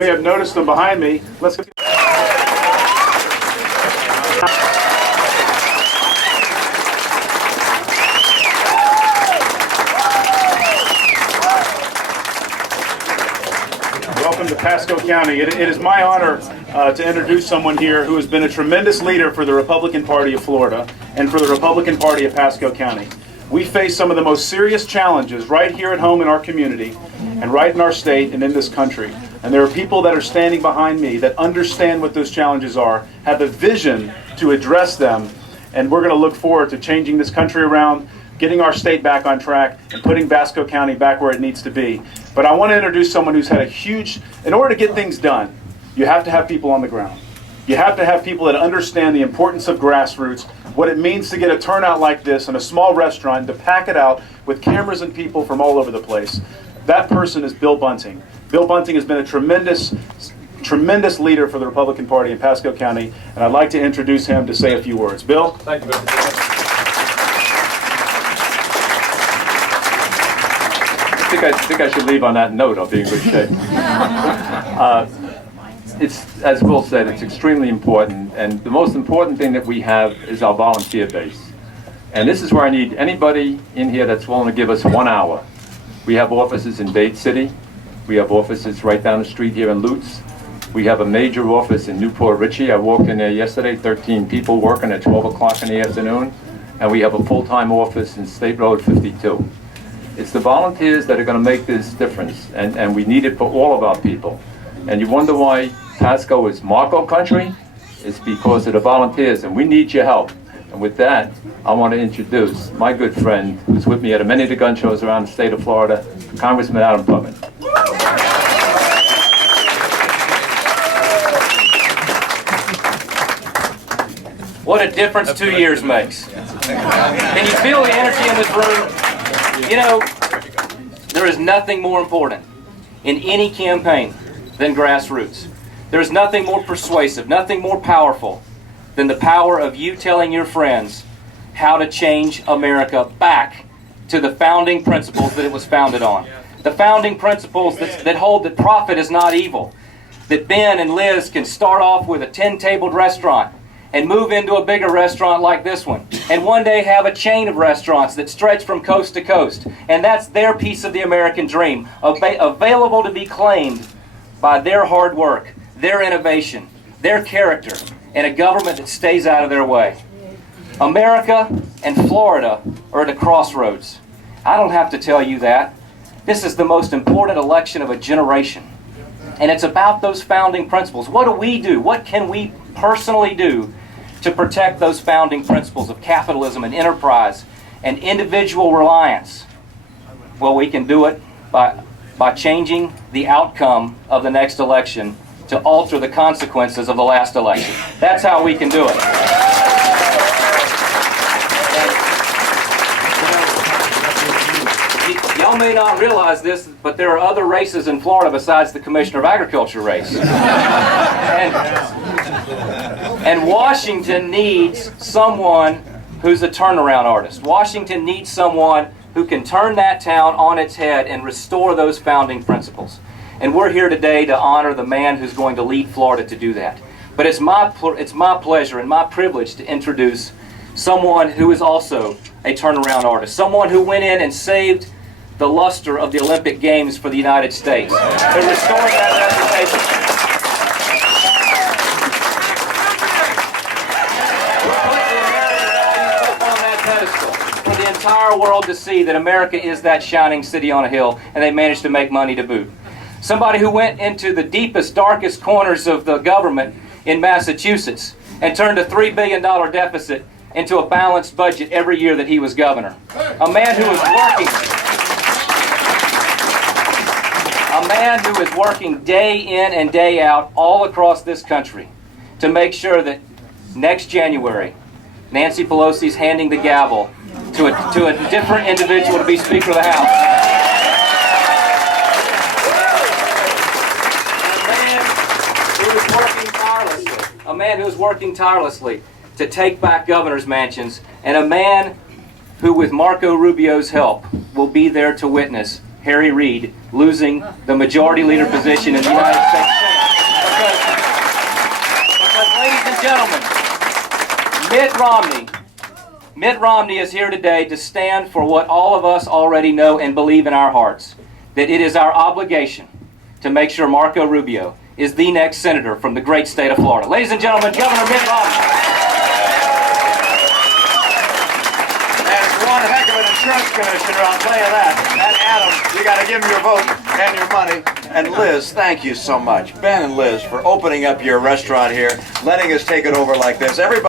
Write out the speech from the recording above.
may have noticed them behind me. Let's go. Welcome to Pasco County. It is my honor to introduce someone here who has been a tremendous leader for the Republican Party of Florida and for the Republican Party of Pasco County. We face some of the most serious challenges right here at home in our community and right in our state and in this country. And there are people that are standing behind me that understand what those challenges are, have a vision to address them, and we're going to look forward to changing this country around, getting our state back on track, and putting Pasco County back where it needs to be. But I want to introduce someone who's had a huge, in order to get things done, you have to have people on the ground. You have to have people that understand the importance of grassroots, what it means to get a turnout like this in a small restaurant, to pack it out with cameras and people from all over the place. That person is Bill Bunting. Bill Bunting has been a tremendous leader for the Republican Party in Pasco County, and I'd like to introduce him to say a few words. Bill? Thank you, Bill. I think I should leave on that note. I'll be in good shape. It's, as Will said, it's extremely important, and the most important thing that we have is our volunteer base. And this is where I need anybody in here that's willing to give us 1 hour. We have offices in Dade City. We have offices right down the street here in Lutz. We have a major office in Newport Richey. I walked in there yesterday, 13 people working at 12 o'clock in the afternoon. And we have a full-time office in State Road 52. It's the volunteers that are going to make this difference, and we need it for all of our people. And you wonder why Pasco is Marco country? It's because of the volunteers, and we need your help. And with that, I want to introduce my good friend who's with me at many of the gun shows around the state of Florida, Congressman Adam Putman. What a difference 2 years makes. Can you feel the energy in this room? You know, there is nothing more important in any campaign than grassroots. There is nothing more persuasive, nothing more powerful than the power of you telling your friends how to change America back to the founding principles that it was founded on. The founding principles that hold that profit is not evil. That Ben and Liz can start off with a 10-tabled restaurant and move into a bigger restaurant like this one, and one day have a chain of restaurants that stretch from coast to coast. And that's their piece of the American dream, available to be claimed by their hard work, their innovation, their character, and a government that stays out of their way. America and Florida are at a crossroads. I don't have to tell you that. This is the most important election of a generation. And it's about those founding principles. What do we do? What can we personally do to protect those founding principles of capitalism and enterprise and individual reliance? Well, we can do it by changing the outcome of the next election to alter the consequences of the last election. That's how we can do it. Y'all may not realize this, but there are other races in Florida besides the Commissioner of Agriculture race. And Washington needs someone who's a turnaround artist. Washington needs someone who can turn that town on its head and restore those founding principles. And we're here today to honor the man who's going to lead Florida to do that. But it's my pleasure and my privilege to introduce someone who is also a turnaround artist. Someone who went in and saved the luster of the Olympic Games for the United States. They're restoring that reputation. For the entire world to see that America is that shining city on a hill, and they managed to make money to boot. Somebody who went into the deepest, darkest corners of the government in Massachusetts and turned a $3 billion deficit into a balanced budget every year that he was governor. A man who is working day in and day out all across this country to make sure that next January, Nancy Pelosi's handing the gavel to a different individual to be Speaker of the House. A man who is working tirelessly to take back governor's mansions, and a man who, with Marco Rubio's help, will be there to witness Harry Reid losing the majority leader position in the United States Senate. Romney is here today to stand for what all of us already know and believe in our hearts, that it is our obligation to make sure Marco Rubio is the next senator from the great state of Florida. Ladies and gentlemen, Governor Mitt Romney. One heck of an insurance commissioner, I'll tell you that. And Adam, you got to give him your vote and your money. And Liz, thank you so much. Ben and Liz, for opening up your restaurant here, letting us take it over like this. Everybody.